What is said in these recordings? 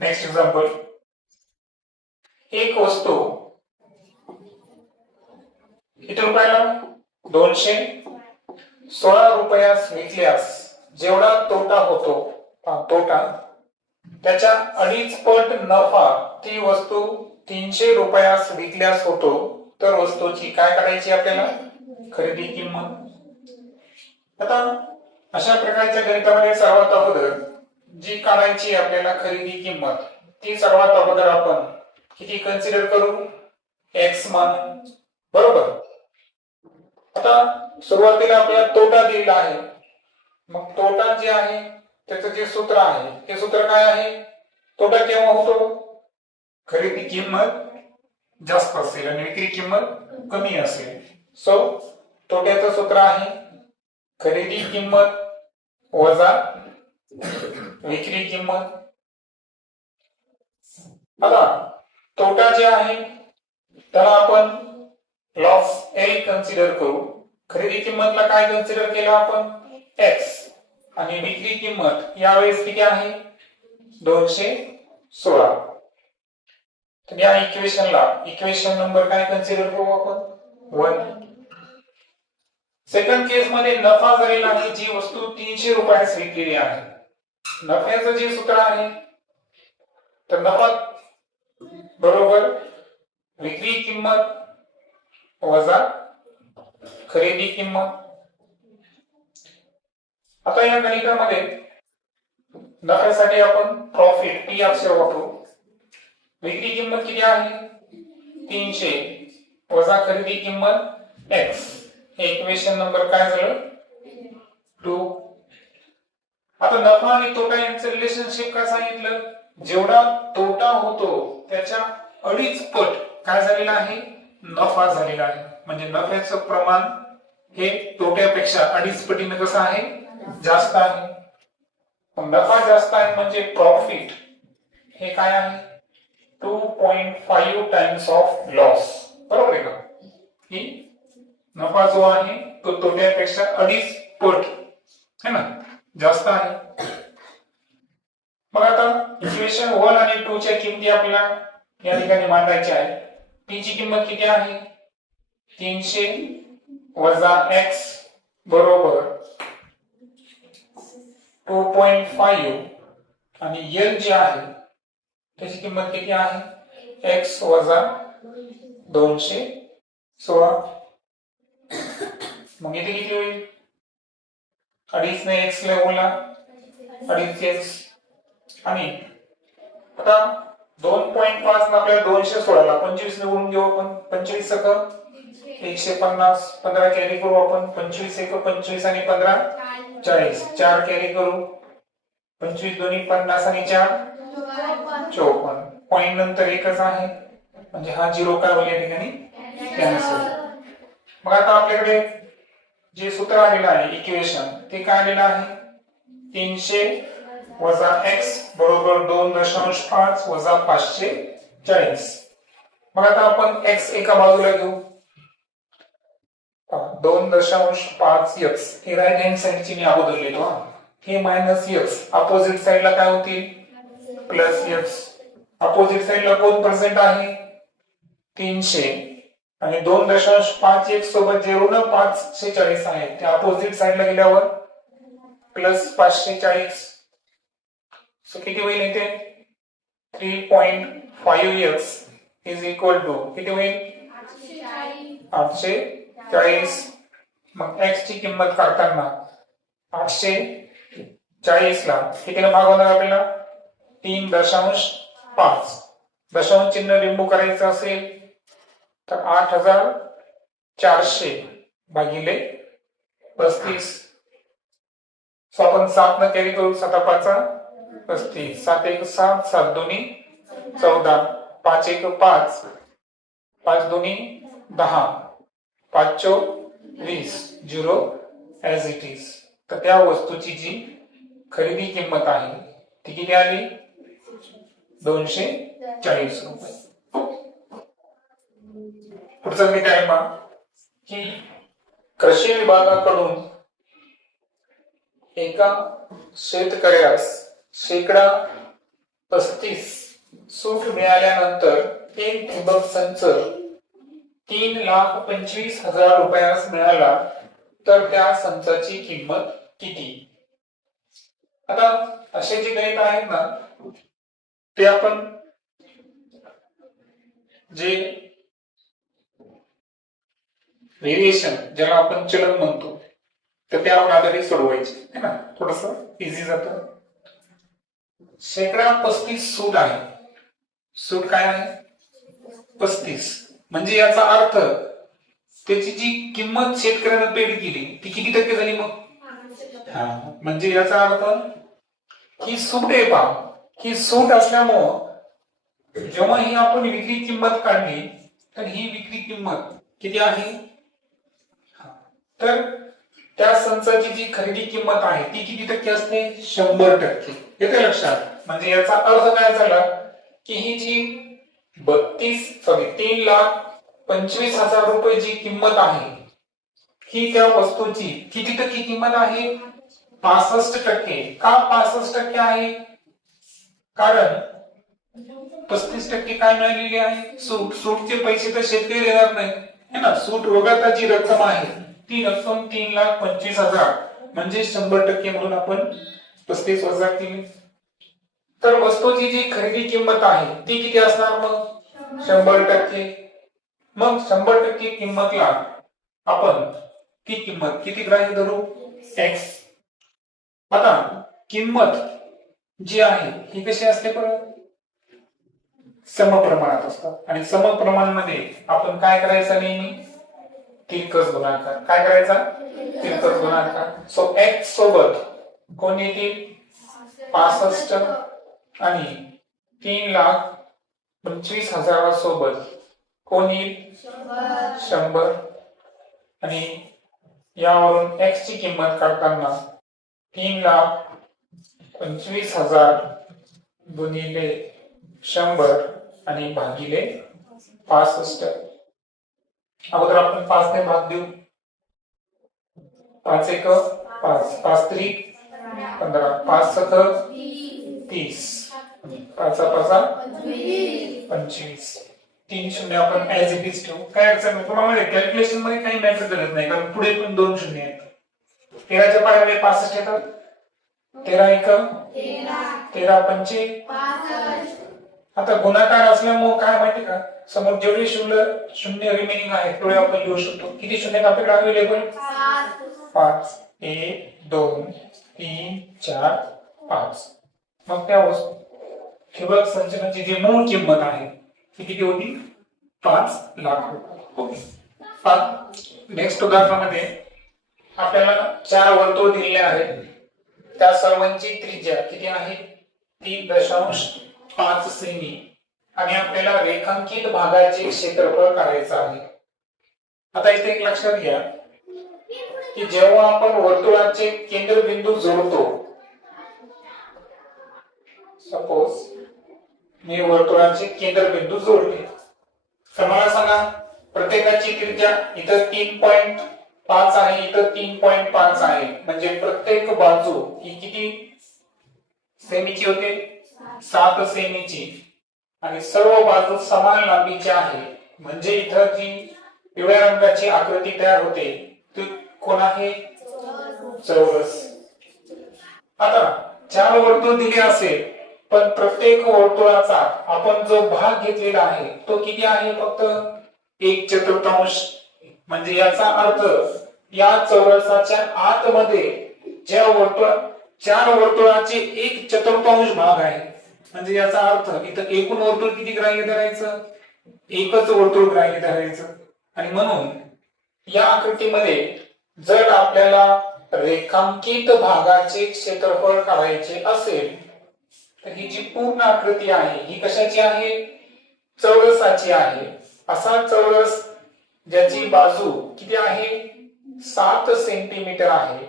Next example, एक वस्तू किती रुपयाला 216 रुपयास विकल्यास जेवढा तोटा होतो तोटा त्याच्या 2.5 पट नफा ती वस्तू 300 रुपयास विकल्यास होतो, तर वस्तूची काय करायची आपल्याला खरेदी किंमत। आता अशा प्रकारच्या गणितामध्ये सर्वात अगोदर जी काढायची आपल्याला खरेदी किंमत ती सर्वात अगोदर आपण किती कन्सिडर करू, एक्स मान, बरोबर। आता सुरुवातीला आपल्याला तोटा दिलेला आहे, मग तोटा जे आहे त्याचं जे सूत्र आहे ते सूत्र काय आहे, तोटा केव्हा होतो, खरेदी किंमत जास्त असेल आणि विक्री किंमत कमी असेल। सो तोट्याचं सूत्र आहे खरेदी किंमत वजा विक्री किंमत। आता तोटा जे आहे त्याला आपण लॉस एल कन्सिडर करू, खरेदी किंमतला काय कन्सिडर केलं आपण, एक्स, आणि विक्री किंमत यावेळेस किती आहे 216। तर या इक्वेशन नंबर काय कन्सिडर करू आपण 1। सेकंड केस मध्ये नफा झालेला आहे, जी वस्तू 300 रुपयास विकलेली आहे, नफ्याचं जे सूत्र आहे तर नफा बरोबर विक्री किंमत वजा खरेदी किंमत। आता या गणितामध्ये नफ्यासाठी आपण प्रॉफिट पी अक्षर वापरू, विक्री किंमत किती आहे 300 वजा खरेदी किंमत एक्स, इक्वेशन नंबर काय झालं 2। आता नफा आणि तोटा यांचं रिलेशनशिप काय सांगितलं, जेवढा तोटा होतो त्याच्या 2.5 पट काय झालेला आहे नफा झालेला आहे, म्हणजे नफ्याचं प्रमाण हे तोट्यापेक्षा 2.5 पटीने कसं आहे जास्त आहे। नफा जास्त आहे म्हणजे प्रॉफिट हे काय आहे 2.5 टाइम्स ऑफ लॉस, बरोबर आहे का, की नफा जो आहे तो तोट्यापेक्षा 2.5 पट है ना जास्त आहे। मग आता इक्वेशन 1 आणि 2 च्या किमती आपल्याला या ठिकाणी मांडायच्या आहे। पी ची किंमत किती आहे 300 वजा एक्स बरोबर 2.5 आणि एल जे आहे त्याची किंमत किती आहे एक्स वजा 216। मग इथे किती होईल 2.5 ने एक्स ला बोला 2.5 एक्स, आणि आता 2.5 ने आपल्याला 216 ला 25 ने गुणून घेऊ आपण, 25 सक 150, 15 कॅरी करू आपण, 25 एक 25 आणि 15 40, 4 कॅरी करू, 25 दोन्ही 50 आणि 4 54, पॉइंट नंतर एकच आहे म्हणजे हा झिरो काय होईल या ठिकाणी कॅन्सल। मग आता आपल्याकडे जे सूत्र आलेलं आहे इक्वेशन ते काय आलेलं आहे 300 वजा एक्स बरोबर 2.5 वजा 540। मग आता आपण एक्स एका बाजूला घेऊ, 2.5 एक्स हे राईट हँड साइडची मी अगोदर लिहितो, हे मायनस एक्स अपोजिट साइडला काय होतील प्लस एक्स, अपोजिट साइडला कोण प्रेझेंट आहे 300 आणि 2.5 एक्स सोबत जे ऋण 540 आहे ते अपोजिट साइडला गेल्यावर प्लस 540, सो किती होईल इथे 3.5 एक्स इज इक्वल टू किती होईल 840। मग एक्स ची किंमत काढताना 840 ला कितीने भागवणार आपल्याला 3.5, दशांश चिन्ह रिमूव्ह करायचं असेल तर 8400 भागिले 35, सो आपण 7 न कॅरी करू, 7 5 35, 7 1 7, 7 2 14, 5 1 5, 5 2 10, 5 4 20, 0 ऍज इट इज। तर त्या वस्तूची जी खरेदी किंमत आहे ती किती आली 240 रुपये। पुढचं मी काय पहा की कृषी विभागाकडून एका शेतकऱ्यास शेकडा 35 सूट मिळाल्यानंतर एक ठिबक संच 3,25,000 रुपयास मिळाला तर त्या संचाची किंमत किती? आता असे जे गणित आहेत ना ते आपण जे व्हेरिएशन ज्याला आपण चलन म्हणतो तर त्या आधारे सोडवायचे है ना, थोडस इझी जातं. शेकडा 35 सूट आहे. सूट काय आहे? 35. म्हणजे याचा अर्थ त्याची जी किंमत शेतकऱ्यानं पेड केली ती किती टक्के झाली मग? म्हणजे याचा अर्थ ही सूट आहे पहा, ही सूट असल्यामुळं जेव्हा ही आपण विक्री किंमत काढली तर ही विक्री किंमत किती आहे? तर त्या संचाची जी खरेदी किंमत आहे ती किती टक्के असते? 100%. येते लक्षात? म्हणजे याचा अर्थ काय झाला की ही जी 3,25,000 रुपये जी किंमत आहे ही त्या वस्तूची किती टक्के किंमत आहे? 65%. का 65% आहे? कारण 35% काय मिळालेली आहे? सूट. सूटचे पैसे तर शेतकरी देणार नाही है ना. सूट वगळता जी रक्कम आहे ती रक्कम 3,25,000 म्हणजे 100% म्हणून आपण 35 वजा केली. तर वस्तूची जी खरेदी किंमत आहे ती किती असणार मग? 100%. मग 100% किंमतला आपण ती किंमत किती ग्राह्य धरू? X. आता किंमत जी आहे ही कशी असते परत? समप्रमाणात असतात आणि समप्रमाणामध्ये आपण काय करायचं नेहमी? तिरकस गुणाकार. काय करायचा? तिरकस गुणाकार. सो X सोबत कोण येतील? 65 आणि 3,25,000 सोबत कोण येईल? 100. आणि यावरून X ची किंमत काढताना 3,25,000 गुणिले 100 आणि भागिले 65. अगोदर आपण 5 ने भाग देऊ. 5 एक 5, 5 त्रिक 15, 5 सक 30, 5 5 25. 3 शून्य आपण ऍज इट इज ठेवू. काय अडचण नाही. तुम्हाला कॅल्क्युलेशन मध्ये काही मॅटर करत नाही कारण पुढे पण 2 शून्य आहेत. 13च्या पाड्यामध्ये 65 येतात. 13 एक 13 पंचे. आता गुणाकार असल्यामुळे काय माहिती का, समोर जेवढे शून्य रिमेनिंग आहे तेवढे आपण लिहू शकतो. किती शून्य आपल्याकडे अवेलेबल? 5. 1 2 3 4 5. मग त्या ठिबक संचनाची जी मूळ किंमत आहे ती किती होती? 5 लाख रुपये. ओके. नेक्स्ट उदाहरणामध्ये आपल्याला 4 वर्तुळ दिलेले आहेत. त्या सर्वांची त्रिज्या किती आहे? 3.5 सेमी आणि आपल्याला रेखांकित भागाचे क्षेत्रफळ काढायचं आहे. आता इथे एक लक्षात घ्या की जेव्हा आपण वर्तुळाचे केंद्रबिंदू जोडतो, सपोज मी वर्तुळाचे केंद्रबिंदू जोडले तर मला सांगा प्रत्येकाची त्रिज्या इथं 3.5 आहे, इथं 3.5 आहे. म्हणजे प्रत्येक बाजू ही किती सेमीची होते? 7 सेमीची. आणि सर्व बाजू समान लांबीची आहे. म्हणजे इथं जी पिवळ्या रंगाची आकृती तयार होते ती कोण आहे? चौरस. आता 4 वर्तुळ दिले असेल पण प्रत्येक वर्तुळाचा आपण जो भाग घेतलेला आहे तो किती आहे? फक्त 1/4. म्हणजे याचा अर्थ या चौरसाच्या आतमध्ये ज्या 4 वर्तुळाचे 1/4 भाग आहे. म्हणजे याचा अर्थ इथं एकूण वर्तुळ किती ग्राह्य धरायचं? एकच वर्तुळ ग्राह्य धरायचं. आणि म्हणून या आकृतीमध्ये जर आपल्याला रेखांकित भागाचे क्षेत्रफळ काढायचे असेल तर ही जी पूर्ण आकृती आहे ही कशाची आहे? चौरसाची आहे. असा चौरस ज्याची बाजू किती आहे? 7 सेंटीमीटर आहे.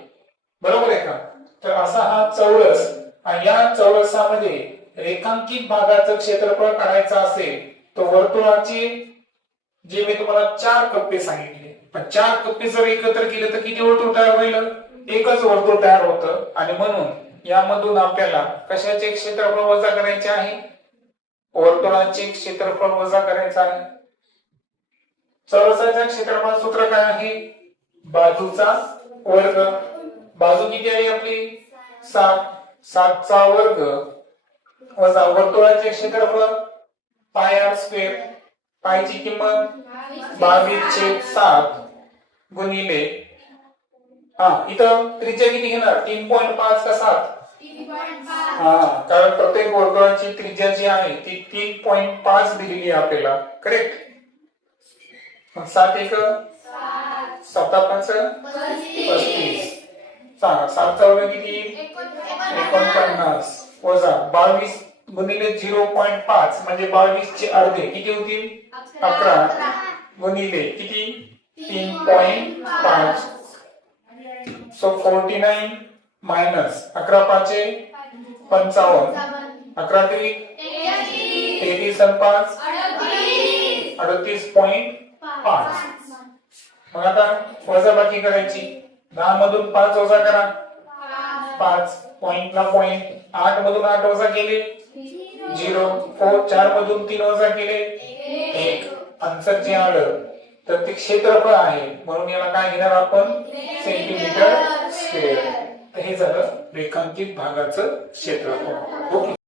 बरोबर आहे का? तर असा हा चौरस आणि या चौरसामध्ये रेखांकित भागाचं क्षेत्रफळ काढायचं असेल तर वर्तुळाचे जे मी तुम्हाला 4 कप्पे सांगितले, पण 4 कप्पे जर एकत्र केले तर किती वर्तुळ तयार होईल? एकच वर्तुळ तयार होतं. आणि म्हणून यामधून आपल्याला कशाचे क्षेत्रफळ वजा करायचे आहे? वर्तुळाचे क्षेत्रफळ वजा करायचं आहे. चौरसाच्या क्षेत्रफळ सूत्र काय आहे? बाजूचा वर्ग. बाजू किती आहे आपली? 7. 7 चा वर्ग वजा वर्तुळाचे क्षेत्रफळ पाय आर स्क्वेअर. पायची किंमत 22/7 गुणिले इथं त्रिज्या किती घेणार? 3.5 का 7? कारण प्रत्येक वर्तुळाची त्रिज्या जी आहे ती 3.5 दिलेली आहे आपल्याला. करेक्ट. 7 1 7 5 35. 7 चा वर्ग किती? 49 वजा 22 गुणिले 0.5 म्हणजे 22 चे अर्धे किती होतील? 11 गुणिले किती? 3.5. So 49 minus 11 5 55. 11 3 33 आणि 5 38.5. मग आता वजाबाकी करायची. 10 मधून 5 वजा करा. 5 पॉइंटला पॉइंट. 8 मधून 8 वजा केले 0. 4 मधून 3 वजा केले 1. आन्सर जे आलं तर ते क्षेत्रफळ आहे, म्हणून याला काय घेणार आपण? Centimetre square. हे झालं रेखांकित भागाचं क्षेत्रफळ. ओके.